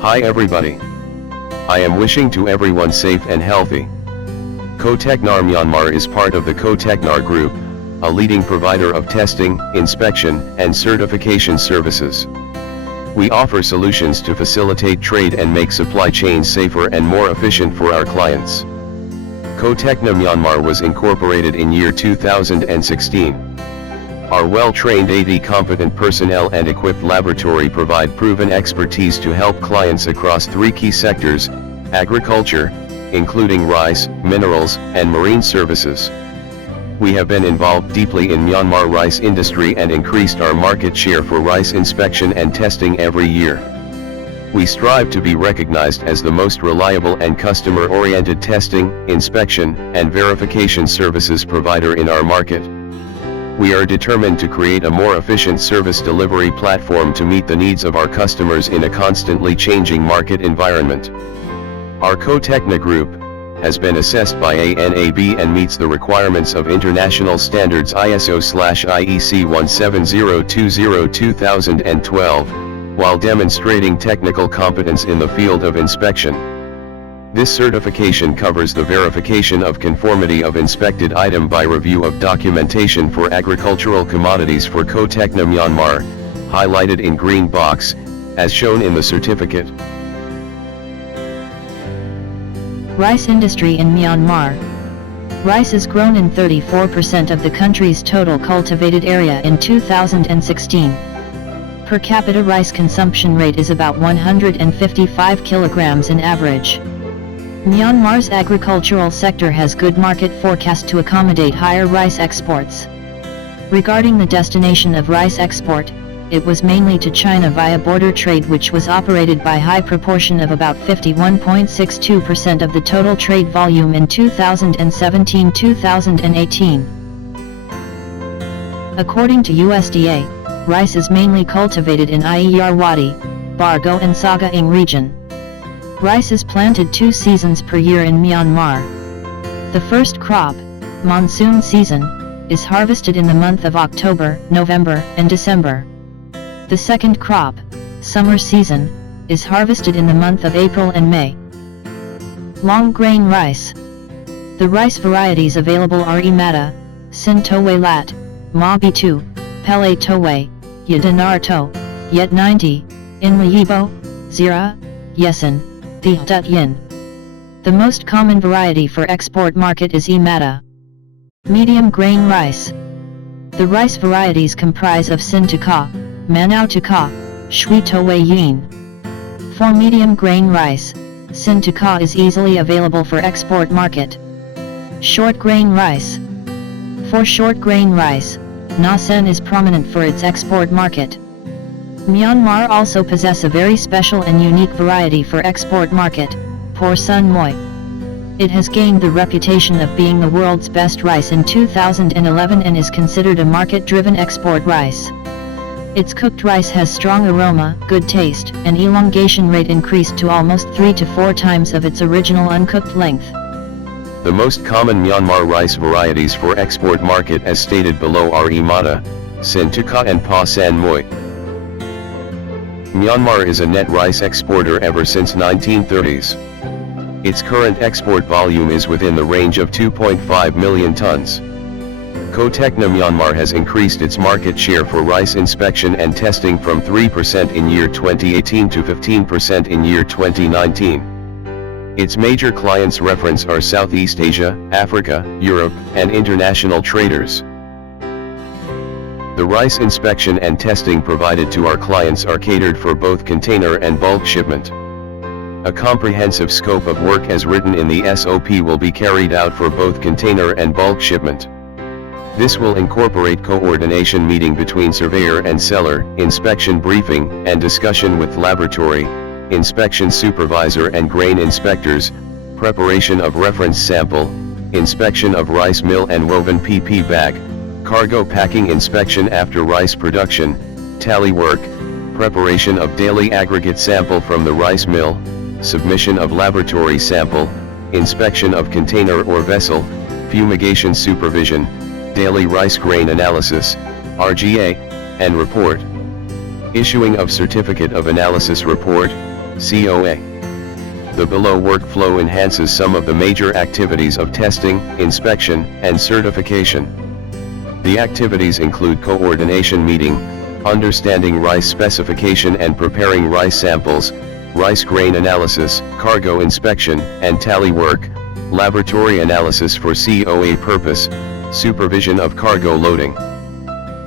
Hi everybody. I am wishing to everyone safe and healthy. Cotecna Myanmar is part of the Cotecna Group, a leading provider of testing, inspection, and certification services. We offer solutions to facilitate trade and make supply chains safer and more efficient for our clients. Cotecna Myanmar was incorporated in year 2016. Our well-trained 80 competent personnel and equipped laboratory provide proven expertise to help clients across three key sectors: agriculture, including rice, minerals, and marine services. We have been involved deeply in Myanmar rice industry and increased our market share for rice inspection and testing every year. We strive to be recognized as the most reliable and customer-oriented testing, inspection, and verification services provider in our market. We are determined to create a more efficient service delivery platform to meet the needs of our customers in a constantly changing market environment. Our Cotecna Group has been assessed by ANAB and meets the requirements of international standards ISO/IEC 17020-2012, while demonstrating technical competence in the field of inspection. This certification covers the verification of conformity of inspected item by review of documentation for agricultural commodities for Cotecna Myanmar, highlighted in green box, as shown in the certificate. Rice industry in Myanmar. Rice is grown in 34% of the country's total cultivated area in 2016. Per capita rice consumption rate is about 155 kilograms in average. Myanmar's agricultural sector has good market forecast to accommodate higher rice exports. Regarding the destination of rice export, it was mainly to China via border trade, which was operated by high proportion of about 51.62% of the total trade volume in 2017-2018. According to USDA, rice is mainly cultivated in Irrawaddy, Bargo and Sagaing region. Rice is planted 2 seasons per year in Myanmar. The first crop, monsoon season, is harvested in the month of October, November, and December. The second crop, summer season, is harvested in the month of April and May. Long grain rice. The rice varieties available are Imata, Sin Towe Lat, Ma B2, Pele Towe, Yadanar To, Yet 90, Inlayibo, Zira, Yesin, The Dut Yin. The most common variety for export market is Imata. Medium grain rice. The rice varieties comprise of Sin Tuka, Manau Tuka, Shui Towe Yin. For medium grain rice, Sin Tuka is easily available for export market. Short grain rice. For short grain rice, Na Sen is prominent for its export market. Myanmar also possess a very special and unique variety for export market, Por Sun Moi. It has gained the reputation of being the world's best rice in 2011 and is considered a market-driven export rice. Its cooked rice has strong aroma, good taste, and elongation rate increased to almost 3 to 4 times of its original uncooked length. The most common Myanmar rice varieties for export market as stated below are Imata, Sin Tuka and Pa San Moi. Myanmar is a net rice exporter ever since 1930s. Its current export volume is within the range of 2.5 million tons. Cotecna Myanmar has increased its market share for rice inspection and testing from 3% in year 2018 to 15% in year 2019. Its major clients reference are Southeast Asia, Africa, Europe, and international traders. The rice inspection and testing provided to our clients are catered for both container and bulk shipment. A comprehensive scope of work as written in the SOP will be carried out for both container and bulk shipment. This will incorporate coordination meeting between surveyor and seller, inspection briefing and discussion with laboratory, inspection supervisor and grain inspectors, preparation of reference sample, inspection of rice mill and woven PP bag, cargo packing inspection after rice production, tally work, preparation of daily aggregate sample from the rice mill, submission of laboratory sample, inspection of container or vessel, fumigation supervision, daily rice grain analysis, RGA, and report. Issuing of certificate of analysis report, COA. The below workflow enhances some of the major activities of testing, inspection, and certification. The activities include coordination meeting, understanding rice specification and preparing rice samples, rice grain analysis, cargo inspection and tally work, laboratory analysis for COA purpose, supervision of cargo loading.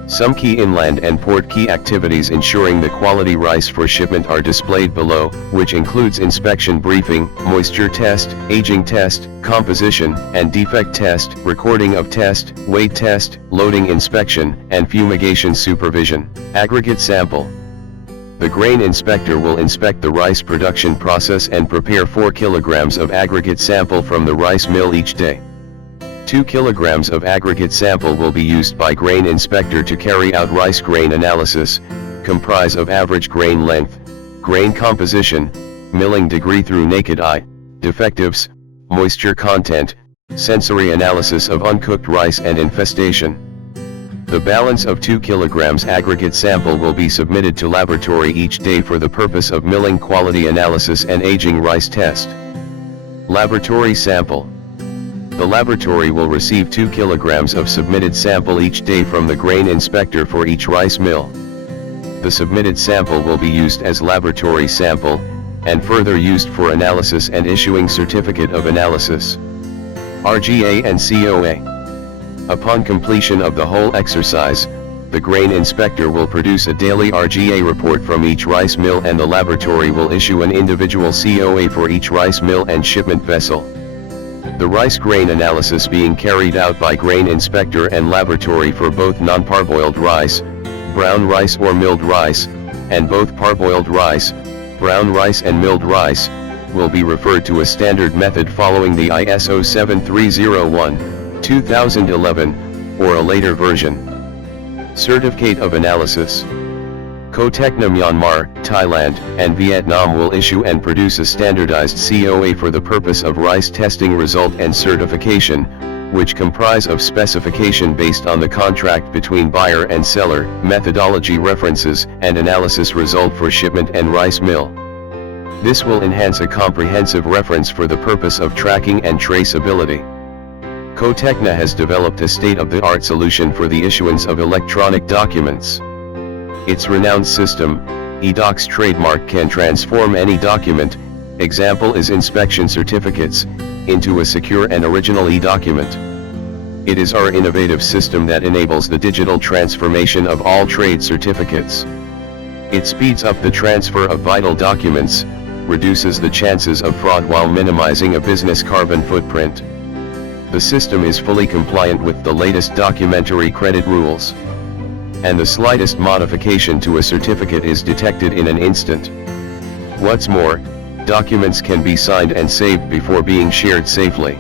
Some key inland and port key activities ensuring the quality rice for shipment are displayed below, which includes inspection briefing, moisture test, aging test, composition and defect test, recording of test, weight test, loading inspection, and fumigation supervision. Aggregate sample. The grain inspector will inspect the rice production process and prepare 4 kilograms of aggregate sample from the rice mill each day. 2 kilograms of aggregate sample will be used by grain inspector to carry out rice grain analysis, comprise of average grain length, grain composition, milling degree through naked eye, defectives, moisture content, sensory analysis of uncooked rice and infestation. The balance of 2 kilograms aggregate sample will be submitted to laboratory each day for the purpose of milling quality analysis and aging rice test. Laboratory sample. The laboratory will receive 2 kilograms of submitted sample each day from the grain inspector for each rice mill. The submitted sample will be used as laboratory sample, and further used for analysis and issuing certificate of analysis. RGA and COA. Upon completion of the whole exercise, the grain inspector will produce a daily RGA report from each rice mill and the laboratory will issue an individual COA for each rice mill and shipment vessel. The rice grain analysis being carried out by grain inspector and laboratory for both non-parboiled rice, brown rice or milled rice, and both parboiled rice, brown rice and milled rice, will be referred to a standard method following the ISO 7301, 2011, or a later version. Certificate of analysis. Cotecna Myanmar, Thailand, and Vietnam will issue and produce a standardized COA for the purpose of rice testing result and certification, which comprise of specification based on the contract between buyer and seller, methodology references, and analysis result for shipment and rice mill. This will enhance a comprehensive reference for the purpose of tracking and traceability. Cotecna has developed a state-of-the-art solution for the issuance of electronic documents. Its renowned system, eDocs trademark, can transform any document, example is inspection certificates, into a secure and original e-document. It is our innovative system that enables the digital transformation of all trade certificates. It speeds up the transfer of vital documents, reduces the chances of fraud while minimizing a business carbon footprint. The system is fully compliant with the latest documentary credit rules. And the slightest modification to a certificate is detected in an instant. What's more, documents can be signed and saved before being shared safely.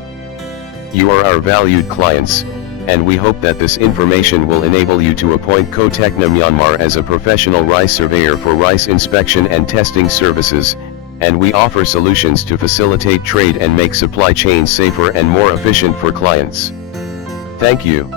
You are our valued clients, and we hope that this information will enable you to appoint Cotecna Myanmar as a professional rice surveyor for rice inspection and testing services, and we offer solutions to facilitate trade and make supply chains safer and more efficient for clients. Thank you.